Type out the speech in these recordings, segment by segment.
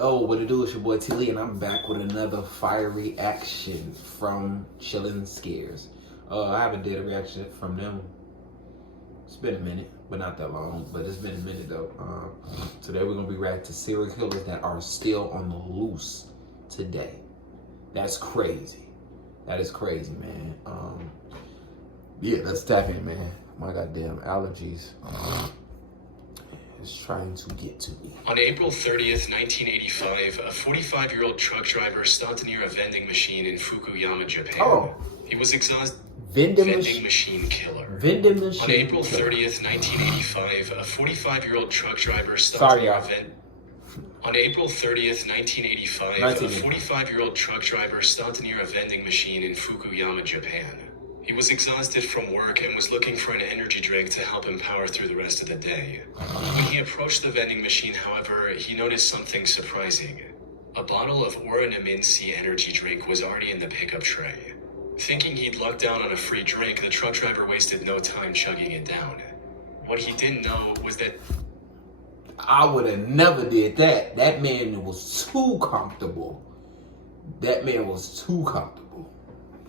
Oh, what it do? It's your boy IamTeeLee, and I'm back with another fire reaction from Chillin' Scares. I haven't did a reaction from them. It's been a minute, but not that long. But it's been a minute though. Today we're gonna be reacting to serial killers that are still on the loose today. That's crazy. That is crazy, man. Yeah, let's tap in, man. My goddamn allergies. Is trying to get to me. On April 30th, 1985, a 45-year-old truck driver stopped near a vending machine in Fukuyama, Japan. Oh. He was exhausted. Vending machine killer. Vending machine. On April 30th, 1985, a 45-year-old truck driver stopped near a On April 30th, 1985, a 45-year-old truck driver stopped near a vending machine in Fukuyama, Japan. He was exhausted from work and was looking for an energy drink to help him power through the rest of the day. When he approached the vending machine, however, he noticed something surprising. A bottle of Oranaminsi energy drink was already in the pickup tray. Thinking he'd lucked down on a free drink, the truck driver wasted no time chugging it down. What he didn't know was that I would have never did that. That man was too comfortable. That man was too comfortable.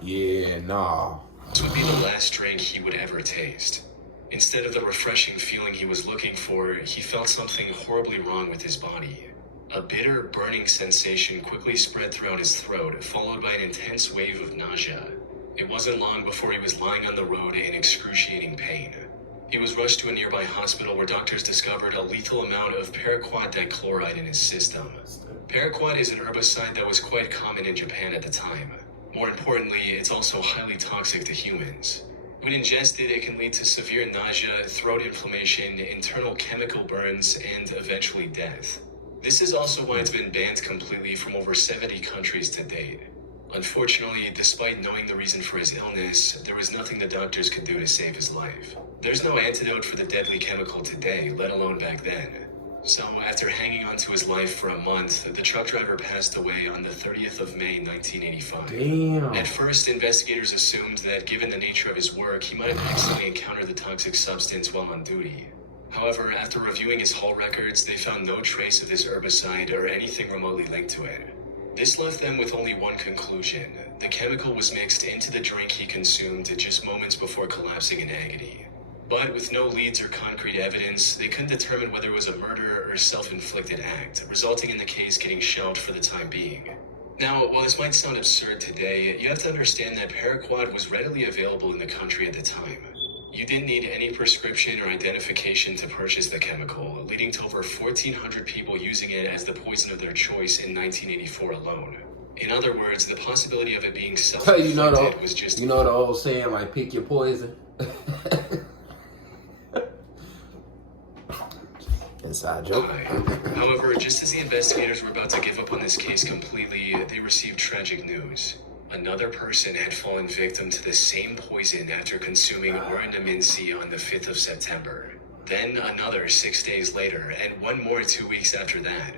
Yeah, nah. This would be the last drink he would ever taste. Instead of the refreshing feeling he was looking for, he felt something horribly wrong with his body. A bitter, burning sensation quickly spread throughout his throat, followed by an intense wave of nausea. It wasn't long before he was lying on the road in excruciating pain. He was rushed to a nearby hospital where doctors discovered a lethal amount of paraquat dichloride in his system. Paraquat is an herbicide that was quite common in Japan at the time. More importantly, it's also highly toxic to humans. When ingested, it can lead to severe nausea, throat inflammation, internal chemical burns, and eventually death. This is also why it's been banned completely from over 70 countries to date. Unfortunately, despite knowing the reason for his illness, there was nothing the doctors could do to save his life. There's no antidote for the deadly chemical today, let alone back then. So, after hanging on to his life for a month, the truck driver passed away on the 30th of May, 1985. Damn. At first, investigators assumed that given the nature of his work, he might have accidentally encountered the toxic substance while on duty. However, after reviewing his haul records, they found no trace of this herbicide or anything remotely linked to it. This left them with only one conclusion. The chemical was mixed into the drink he consumed just moments before collapsing in agony. But with no leads or concrete evidence, they couldn't determine whether it was a murder or self-inflicted act, resulting in the case getting shelved for the time being. Now, while this might sound absurd today, you have to understand that paraquat was readily available in the country at the time. You didn't need any prescription or identification to purchase the chemical, leading to over 1,400 people using it as the poison of their choice in 1984 alone. In other words, the possibility of it being self-inflicted was just... You know the old saying, like, pick your poison? Inside joke. However, just as the investigators were about to give up on this case completely, they received tragic news. Another person had fallen victim to the same poison after consuming Oranaminsi on the 5th of September. Then another 6 days later, and one more 2 weeks after that.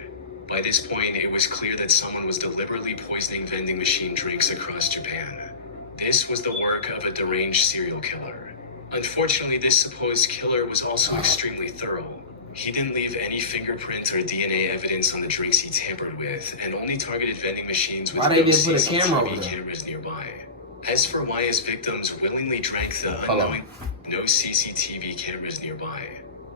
By this point, it was clear that someone was deliberately poisoning vending machine drinks across Japan. This was the work of a deranged serial killer. Unfortunately, this supposed killer was also extremely thorough. He didn't leave any fingerprint or DNA evidence on the drinks he tampered with, and only targeted vending machines with no CCTV cameras nearby. As for why his victims willingly drank the unknowing... No CCTV cameras nearby.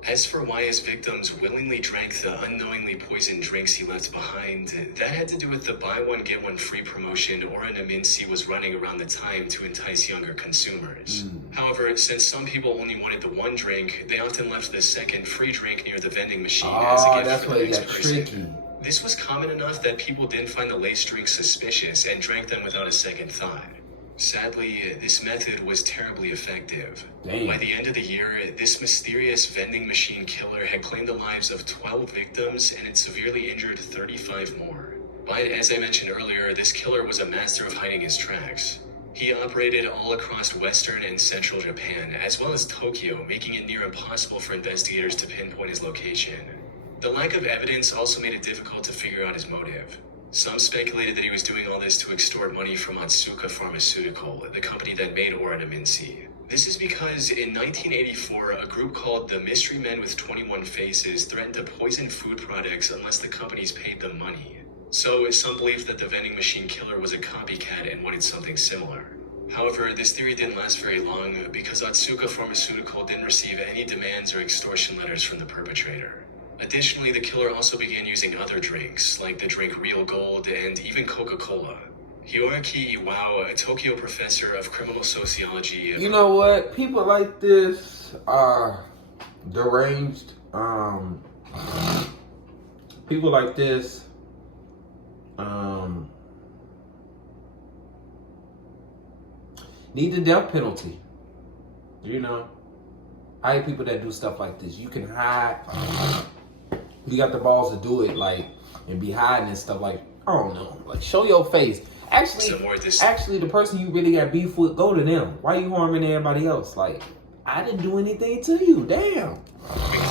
As for why his victims willingly drank the unknowingly poisoned drinks he left behind, that had to do with the buy one get one free promotion Oranaminsi was running around the time to entice younger consumers. However, since some people only wanted the one drink, they often left the second free drink near the vending machine as a gift for the next person. This was common enough that people didn't find the laced drinks suspicious and drank them without a second thought. Sadly, this method was terribly effective. Damn. By the end of the year, this mysterious vending machine killer had claimed the lives of 12 victims and had severely injured 35 more. But as I mentioned earlier, this killer was a master of hiding his tracks. He operated all across western and central Japan, as well as Tokyo, making it near impossible for investigators to pinpoint his location. The lack of evidence also made it difficult to figure out his motive. Some speculated that he was doing all this to extort money from Otsuka Pharmaceutical, the company that made Oranaminsi. This is because in 1984, a group called the Mystery Men with 21 Faces threatened to poison food products unless the companies paid them money. So some believed that the vending machine killer was a copycat and wanted something similar. However, this theory didn't last very long because Otsuka Pharmaceutical didn't receive any demands or extortion letters from the perpetrator. Additionally, the killer also began using other drinks, like the drink Real Gold and even Coca-Cola. Hiroaki Iwao, a Tokyo professor of criminal sociology. You know what? People like this are deranged. People like this need the death penalty. You know, I hate people that do stuff like this. You can hide. You got the balls to do it, like, and be hiding and stuff. Like, I don't know, like, show your face. Actually, the person you really got beef with, go to them. Why you harming everybody else? Like, I didn't do anything to you. Damn.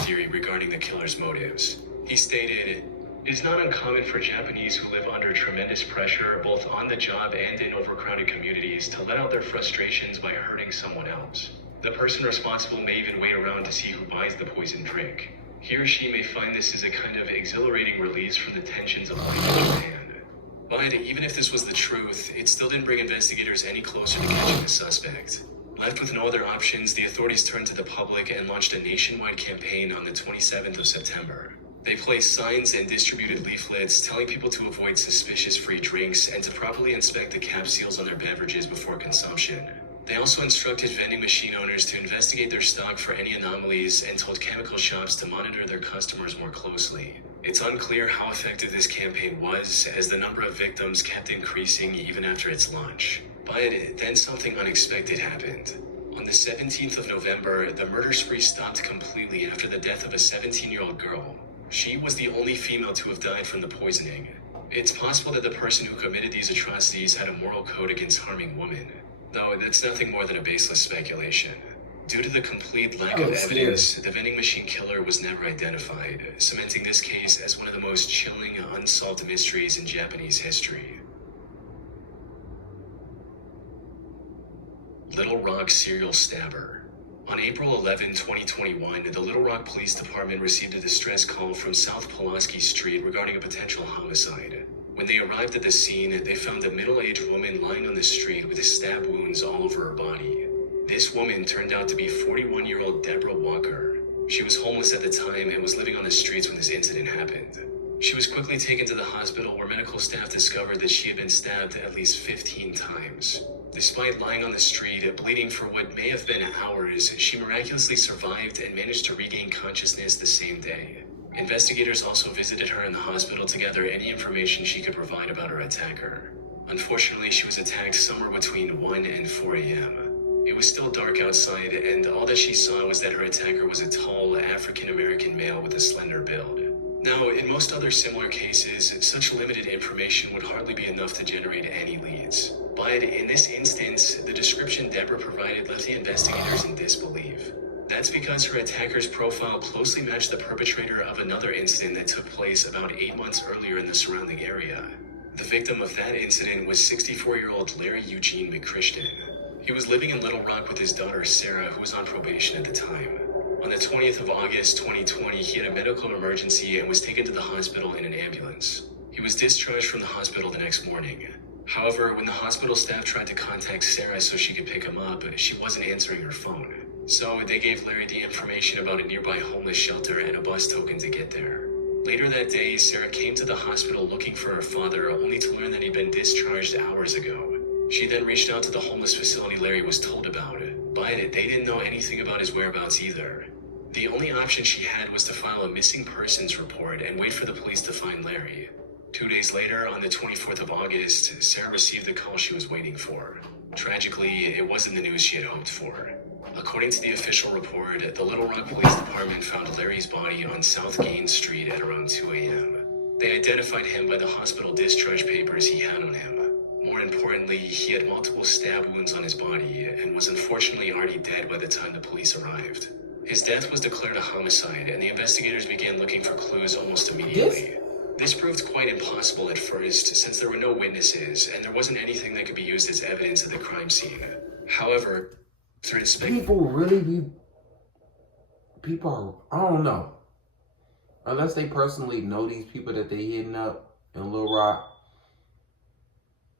Theory regarding the killer's motives. He stated, "It is not uncommon for Japanese who live under tremendous pressure, both on the job and in overcrowded communities, to let out their frustrations by hurting someone else. The person responsible may even wait around to see who buys the poisoned drink. He or she may find this as a kind of exhilarating release from the tensions of life in Japan." But even if this was the truth, it still didn't bring investigators any closer to catching the suspect. Left with no other options, the authorities turned to the public and launched a nationwide campaign on the 27th of September. They placed signs and distributed leaflets telling people to avoid suspicious free drinks and to properly inspect the cap seals on their beverages before consumption. They also instructed vending machine owners to investigate their stock for any anomalies and told chemical shops to monitor their customers more closely. It's unclear how effective this campaign was, as the number of victims kept increasing even after its launch. But then something unexpected happened. On the 17th of November, the murder spree stopped completely after the death of a 17-year-old girl. She was the only female to have died from the poisoning. It's possible that the person who committed these atrocities had a moral code against harming women, though that's nothing more than a baseless speculation. Due to the complete lack of evidence, the vending machine killer was never identified, cementing this case as one of the most chilling, unsolved mysteries in Japanese history. Little Rock serial stabber. On April 11, 2021, the Little Rock Police Department received a distress call from South Pulaski Street regarding a potential homicide. When they arrived at the scene, they found a middle-aged woman lying on the street with stab wounds all over her body. This woman turned out to be 41-year-old Deborah Walker. She was homeless at the time and was living on the streets when this incident happened. She was quickly taken to the hospital where medical staff discovered that she had been stabbed at least 15 times. Despite lying on the street, bleeding for what may have been hours, she miraculously survived and managed to regain consciousness the same day. Investigators also visited her in the hospital to gather any information she could provide about her attacker. Unfortunately, she was attacked somewhere between 1 and 4 a.m. It was still dark outside, and all that she saw was that her attacker was a tall, African-American male with a slender build. Now, in most other similar cases, such limited information would hardly be enough to generate any leads. But in this instance, the description Deborah provided left the investigators in disbelief. That's because her attacker's profile closely matched the perpetrator of another incident that took place about 8 months earlier in the surrounding area. The victim of that incident was 64-year-old Larry Eugene McChristian. He was living in Little Rock with his daughter Sarah, who was on probation at the time. On the 20th of August, 2020, he had a medical emergency and was taken to the hospital in an ambulance. He was discharged from the hospital the next morning. However, when the hospital staff tried to contact Sarah so she could pick him up, she wasn't answering her phone. So they gave Larry the information about a nearby homeless shelter and a bus token to get there. Later that day, Sarah came to the hospital looking for her father, only to learn that he'd been discharged hours ago. She then reached out to the homeless facility Larry was told about, but they didn't know anything about his whereabouts either. The only option she had was to file a missing persons report and wait for the police to find Larry. 2 days later, on the 24th of August, Sarah received the call she was waiting for. Tragically, it wasn't the news she had hoped for. According to the official report, the Little Rock Police Department found Larry's body on South Gaines Street at around 2 a.m. They identified him by the hospital discharge papers he had on him. More importantly, he had multiple stab wounds on his body and was unfortunately already dead by the time the police arrived. His death was declared a homicide, and the investigators began looking for clues almost immediately. This proved quite impossible at first, since there were no witnesses, and there wasn't anything that could be used as evidence at the crime scene. However, People really be. People are, I don't know. Unless they personally know these people that they hitting up in Little Rock.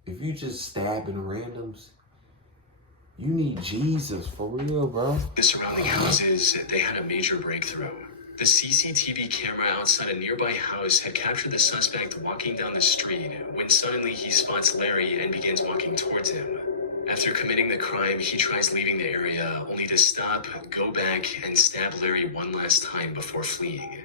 If you just stabbing randoms, you need Jesus for real, bro. The surrounding houses, they had a major breakthrough. The CCTV camera outside a nearby house had captured the suspect walking down the street when suddenly he spots Larry and begins walking towards him. After committing the crime, he tries leaving the area, only to stop, go back, and stab Larry one last time before fleeing.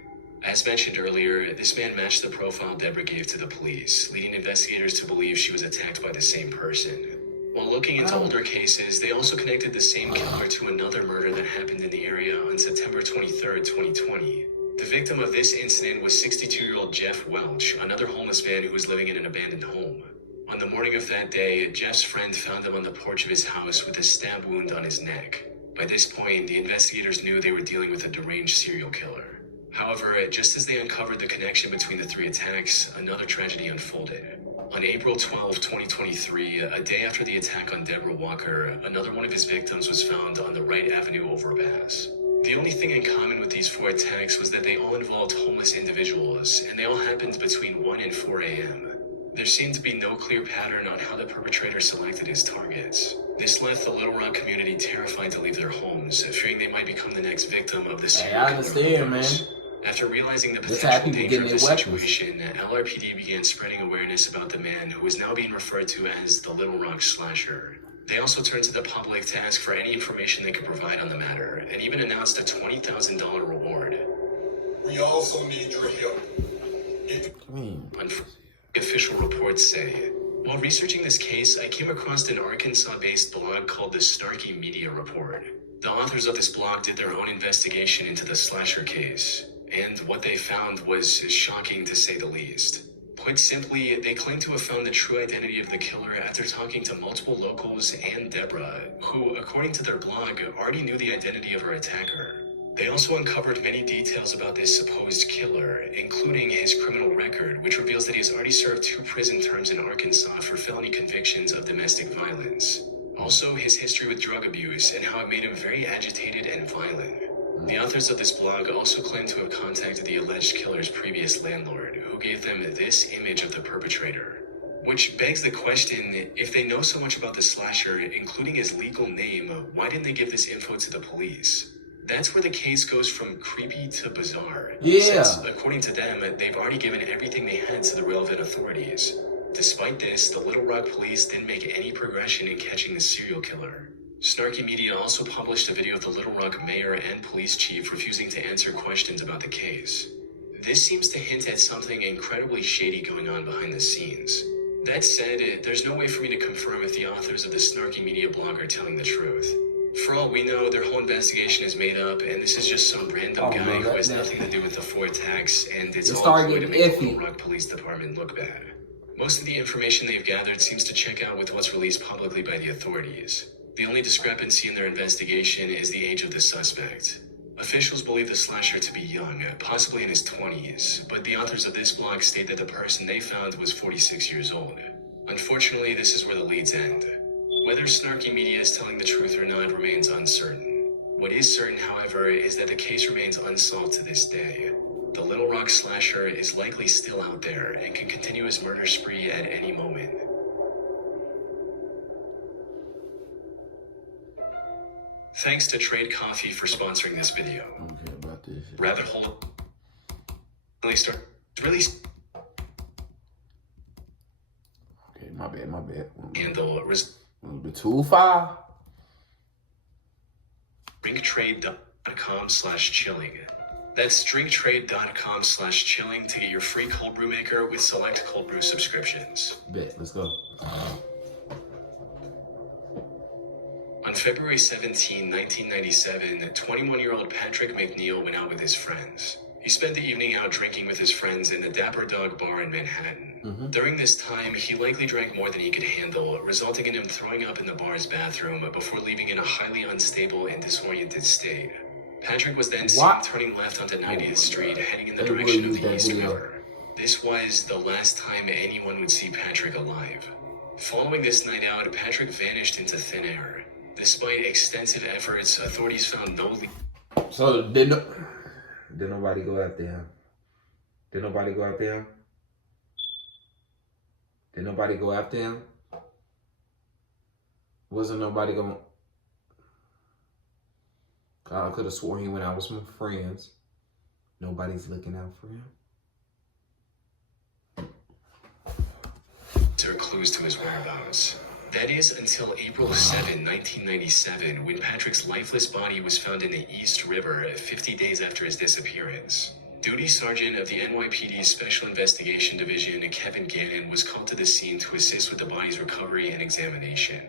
As mentioned earlier, this man matched the profile Deborah gave to the police, leading investigators to believe she was attacked by the same person. While looking into older cases, they also connected the same killer to another murder that happened in the area on September 23, 2020. The victim of this incident was 62-year-old Jeff Welch, another homeless man who was living in an abandoned home. On the morning of that day, Jeff's friend found him on the porch of his house with a stab wound on his neck. By this point, the investigators knew they were dealing with a deranged serial killer. However, just as they uncovered the connection between the three attacks, another tragedy unfolded. On April 12, 2023, a day after the attack on Deborah Walker, another one of his victims was found on the Wright Avenue overpass. The only thing in common with these four attacks was that they all involved homeless individuals, and they all happened between 1 and 4 a.m. There seemed to be no clear pattern on how the perpetrator selected his targets. This left the Little Rock community terrified to leave their homes, fearing they might become the next victim of the serial killer. I understand, man. After realizing the potential danger of the situation, LRPD began spreading awareness about the man who is now being referred to as the Little Rock Slasher. They also turned to the public to ask for any information they could provide on the matter, and even announced a $20,000 reward. We also need your help. Official reports say, while researching this case, I came across an Arkansas-based blog called the Snarky Media Report. The authors of this blog did their own investigation into the slasher case, and what they found was shocking to say the least. Put simply, they claim to have found the true identity of the killer after talking to multiple locals and Deborah, who, according to their blog, already knew the identity of her attacker. They also uncovered many details about this supposed killer, including his criminal record, which reveals that he has already served 2 prison terms in Arkansas for felony convictions of domestic violence. Also, his history with drug abuse and how it made him very agitated and violent. The authors of this blog also claim to have contacted the alleged killer's previous landlord, who gave them this image of the perpetrator. Which begs the question, if they know so much about the slasher, including his legal name, why didn't they give this info to the police? That's where the case goes from creepy to bizarre. Yeah. Since, according to them, they've already given everything they had to the relevant authorities. Despite this, the Little Rock police didn't make any progression in catching the serial killer. Snarky Media also published a video of the Little Rock mayor and police chief refusing to answer questions about the case. This seems to hint at something incredibly shady going on behind the scenes. That said, there's no way for me to confirm if the authors of the Snarky Media blog are telling the truth. For all we know, their whole investigation is made up, and this is just some random guy who has nothing to do with the 4 attacks, and it's all a ploy to make the Little Rock Police Department look bad. Most of the information they've gathered seems to check out with what's released publicly by the authorities. The only discrepancy in their investigation is the age of the suspect. Officials believe the slasher to be young, possibly in his 20s, but the authors of this blog state that the person they found was 46 years old. Unfortunately, this is where the leads end. Whether Snarky Media is telling the truth or not remains uncertain. What is certain, however, is that the case remains unsolved to this day. The Little Rock Slasher is likely still out there and can continue his murder spree at any moment. Thanks to Trade Coffee for sponsoring this video. I don't care about this. Rabbit hole. Really. Okay, my bad. Handle A little bit too far. drinktrade.com/chilling. That's drinktrade.com/chilling to get your free cold brew maker with select cold brew subscriptions. Bet, let's go. On February 17, 1997, 21-year-old Patrick McNeil went out with his friends. He spent the evening out drinking with his friends in the Dapper Dog Bar in Manhattan. During this time, he likely drank more than he could handle, resulting in him throwing up in the bar's bathroom before leaving in a highly unstable and disoriented state. Patrick was then seen turning left onto 90th Street, heading in the direction of the East River. This was the last time anyone would see Patrick alive. Following this night out, Patrick vanished into thin air. Despite extensive efforts, authorities found no lead. So did nobody go after him? Did nobody go after him? Did nobody go after him? Wasn't nobody going? I could have sworn he went out with some friends. Nobody's looking out for him. Or clues to his whereabouts. That is until April 7, 1997, when Patrick's lifeless body was found in the East River 50 days after his disappearance. Duty Sergeant of the NYPD Special Investigation Division, Kevin Gannon, was called to the scene to assist with the body's recovery and examination.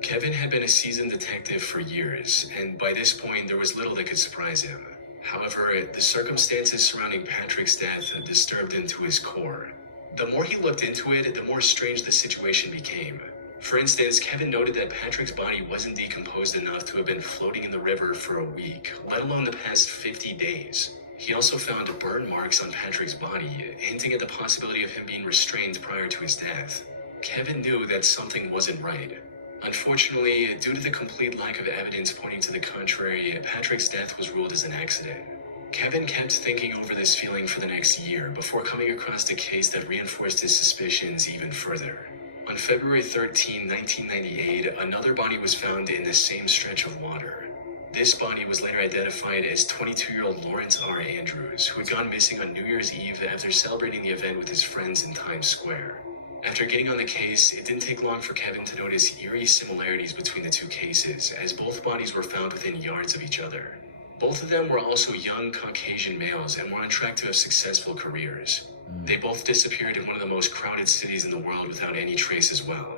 Kevin had been a seasoned detective for years, and by this point there was little that could surprise him. However, the circumstances surrounding Patrick's death disturbed him to his core. The more he looked into it, the more strange the situation became. For instance, Kevin noted that Patrick's body wasn't decomposed enough to have been floating in the river for a week, let alone the past 50 days. He also found burn marks on Patrick's body, hinting at the possibility of him being restrained prior to his death. Kevin knew that something wasn't right. Unfortunately, due to the complete lack of evidence pointing to the contrary, Patrick's death was ruled as an accident. Kevin kept thinking over this feeling for the next year before coming across a case that reinforced his suspicions even further. On February 13, 1998, another body was found in the same stretch of water. This body was later identified as 22-year-old Lawrence R. Andrews, who had gone missing on New Year's Eve after celebrating the event with his friends in Times Square. After getting on the case, it didn't take long for Kevin to notice eerie similarities between the two cases, as both bodies were found within yards of each other. Both of them were also young Caucasian males and were on track to have successful careers. They both disappeared in one of the most crowded cities in the world without any trace as well.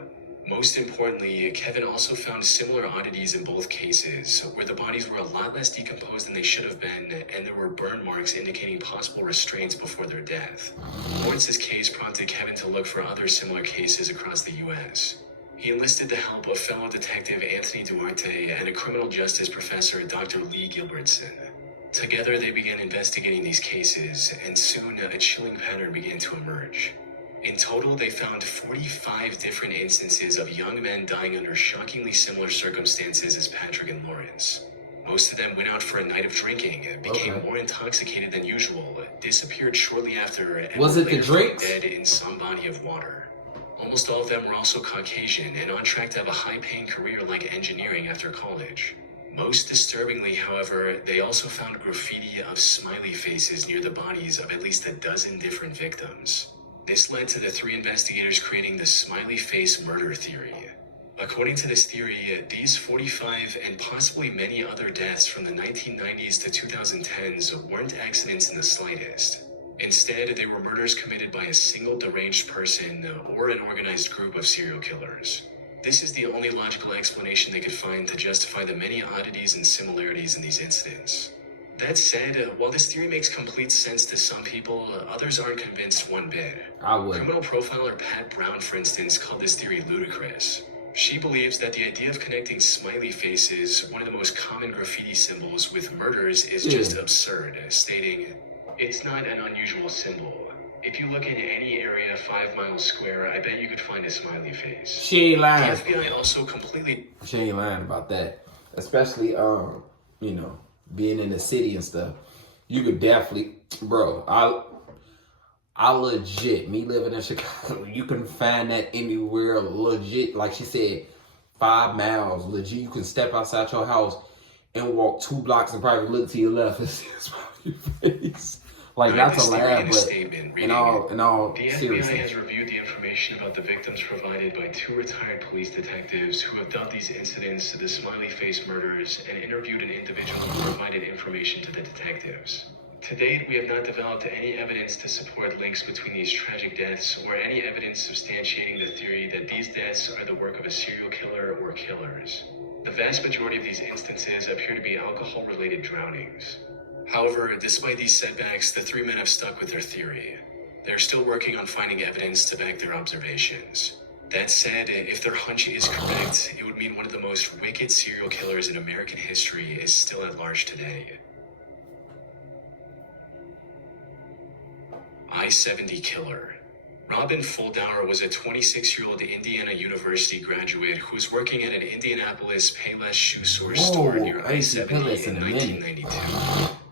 Most importantly, Kevin also found similar oddities in both cases, where the bodies were a lot less decomposed than they should have been, and there were burn marks indicating possible restraints before their death. Lawrence's case prompted Kevin to look for other similar cases across the U.S. He enlisted the help of fellow detective Anthony Duarte and a criminal justice professor, Dr. Lee Gilbertson. Together, they began investigating these cases, and soon a chilling pattern began to emerge. In total, they found 45 different instances of young men dying under shockingly similar circumstances as Patrick and Lawrence. Most of them went out for a night of drinking, became more intoxicated than usual, disappeared shortly after, and was were it the later found drinks? dead in some body of water. Almost all of them were also Caucasian and on track to have a high-paying career like engineering after college. Most disturbingly, however, they also found graffiti of smiley faces near the bodies of at least a dozen different victims. This led to the three investigators creating the smiley face murder theory. According to this theory, these 45 and possibly many other deaths from the 1990s to 2010s weren't accidents in the slightest. Instead, they were murders committed by a single deranged person or an organized group of serial killers. This is the only logical explanation they could find to justify the many oddities and similarities in these incidents. That said, while this theory makes complete sense to some people, others aren't convinced one bit. I would. Criminal profiler Pat Brown, for instance, called this theory ludicrous. She believes that the idea of connecting smiley faces, one of the most common graffiti symbols, with murders is just absurd, stating, "It's not an unusual symbol. If you look in any area 5 miles square, I bet you could find a smiley face." She ain't lying. The FBI also completely... She ain't lying about that. Especially, you know, being in the city and stuff. You could definitely, bro, I legit, me living in Chicago, you can find that anywhere legit. Like she said, 5 miles, legit. You can step outside your house and walk 2 blocks and probably look to your left and see a smiley face. Like, not to laugh, but in all the seriousness. FBI has reviewed the information about the victims provided by 2 retired police detectives who have dubbed these incidents the smiley face murders and interviewed an individual who provided information to the detectives. To date, we have not developed any evidence to support links between these tragic deaths or any evidence substantiating the theory that these deaths are the work of a serial killer or killers. The vast majority of these instances appear to be alcohol-related drownings. However, despite these setbacks, the 3 men have stuck with their theory. They're still working on finding evidence to back their observations. That said, if their hunch is correct, it would mean one of the most wicked serial killers in American history is still at large today. I-70 killer. Robin Fuldauer was a 26-year-old Indiana University graduate who was working at an Indianapolis Payless shoe store near I-70 in 1992.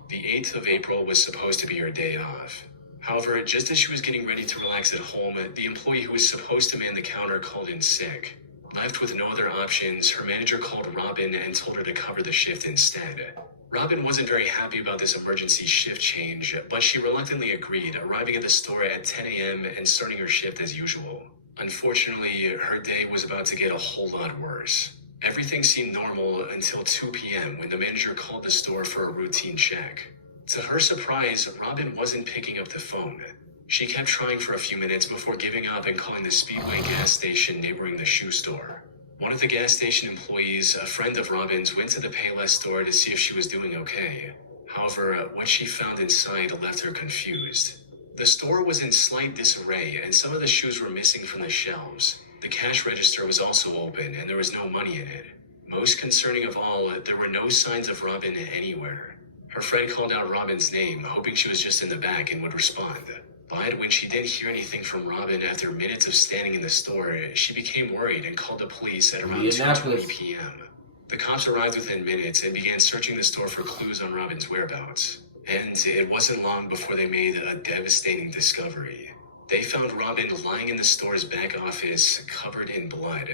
The 8th of April was supposed to be her day off. However, just as she was getting ready to relax at home, the employee who was supposed to man the counter called in sick. Left with no other options, her manager called Robin and told her to cover the shift instead. Robin wasn't very happy about this emergency shift change, but she reluctantly agreed, arriving at the store at 10 a.m. and starting her shift as usual. Unfortunately, her day was about to get a whole lot worse. Everything seemed normal until 2 p.m. when the manager called the store for a routine check. To her surprise, Robin wasn't picking up the phone. She kept trying for a few minutes before giving up and calling the Speedway gas station neighboring the shoe store. One of the gas station employees, a friend of Robin's, went to the Payless store to see if she was doing okay. However, what she found inside left her confused. The store was in slight disarray and some of the shoes were missing from the shelves. The cash register was also open and there was no money in it. Most concerning of all, there were no signs of Robin anywhere. Her friend called out Robin's name, hoping she was just in the back and would respond. But when she didn't hear anything from Robin after minutes of standing in the store, she became worried and called the police at around 2:20 p.m. The cops arrived within minutes and began searching the store for clues on Robin's whereabouts. And it wasn't long before they made a devastating discovery. They found Robin lying in the store's back office, covered in blood.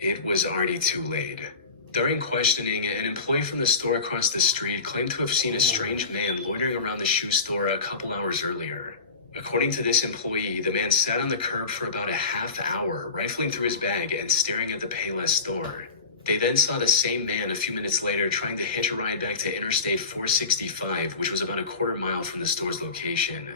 It was already too late. During questioning, an employee from the store across the street claimed to have seen a strange man loitering around the shoe store a couple hours earlier. According to this employee, the man sat on the curb for about a half hour, rifling through his bag and staring at the Payless store. They then saw the same man a few minutes later trying to hitch a ride back to Interstate 465, which was about a quarter mile from the store's location.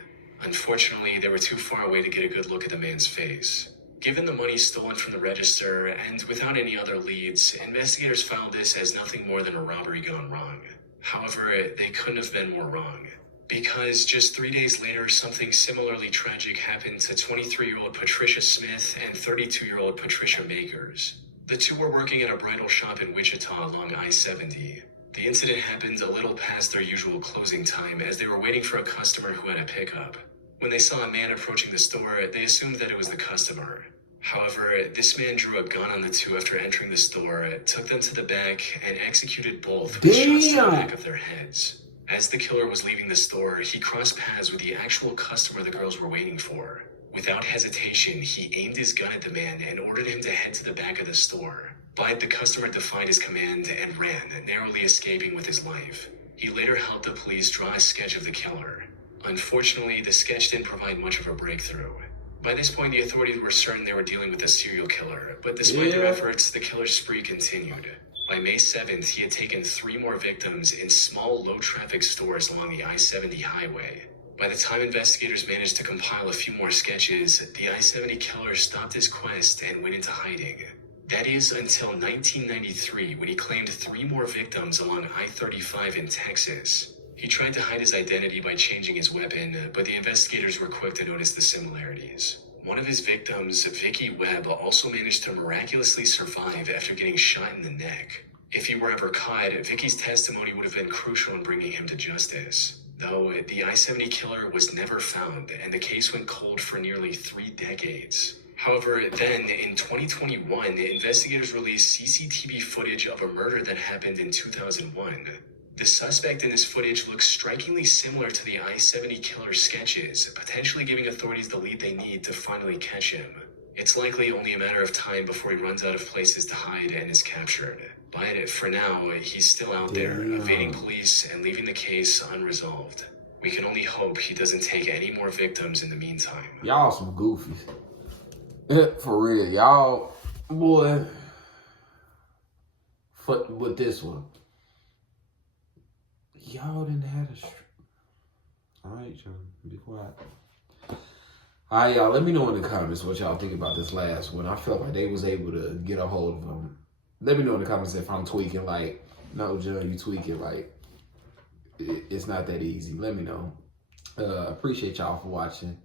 Unfortunately, they were too far away to get a good look at the man's face. Given the money stolen from the register, and without any other leads, investigators found this as nothing more than a robbery gone wrong. However, they couldn't have been more wrong. Because just 3 days later, something similarly tragic happened to 23-year-old Patricia Smith and 32-year-old Patricia Makers. The two were working at a bridal shop in Wichita along I-70. The incident happened a little past their usual closing time as they were waiting for a customer who had a pickup. When they saw a man approaching the store, they assumed that it was the customer. However, this man drew a gun on the two after entering the store, took them to the back, and executed both with shots to the back of their heads. As the killer was leaving the store, he crossed paths with the actual customer the girls were waiting for. Without hesitation, he aimed his gun at the man and ordered him to head to the back of the store. But the customer defied his command and ran, narrowly escaping with his life. He later helped the police draw a sketch of the killer. Unfortunately, the sketch didn't provide much of a breakthrough. By this point, the authorities were certain they were dealing with a serial killer, but despite their efforts, the killer's spree continued. By May 7th, he had taken 3 more victims in small, low-traffic stores along the I-70 highway. By the time investigators managed to compile a few more sketches, the I-70 killer stopped his quest and went into hiding. That is until 1993, when he claimed 3 more victims along I-35 in Texas. He tried to hide his identity by changing his weapon, but the investigators were quick to notice the similarities. One of his victims, Vicky Webb, also managed to miraculously survive after getting shot in the neck. If he were ever caught, Vicky's testimony would have been crucial in bringing him to justice. Though, the I-70 killer was never found, and the case went cold for nearly 3 decades. However, then, in 2021, investigators released CCTV footage of a murder that happened in 2001. The suspect in this footage looks strikingly similar to the I-70 killer's sketches, potentially giving authorities the lead they need to finally catch him. It's likely only a matter of time before he runs out of places to hide and is captured. But for now, he's still out there, evading police and leaving the case unresolved. We can only hope he doesn't take any more victims in the meantime. Y'all some goofies. For real, y'all, boy, with this one. Y'all didn't have a Alright, y'all, be quiet. Alright, y'all, let me know in the comments what y'all think about this last one. I felt like they was able to get a hold of them. Let me know in the comments if I'm tweaking, like, no, John, you tweaking, like, it's not that easy. Let me know. Appreciate y'all for watching.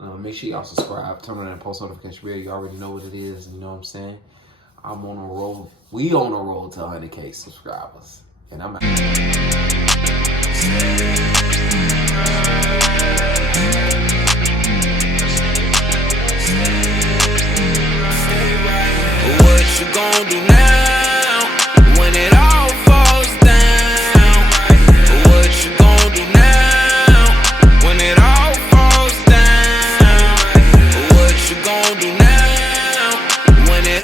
Make sure y'all subscribe, turn on that post notification bell. You already know what it is, you know what I'm saying? I'm on a roll. We on a roll to 100K subscribers. And I'm out. don't do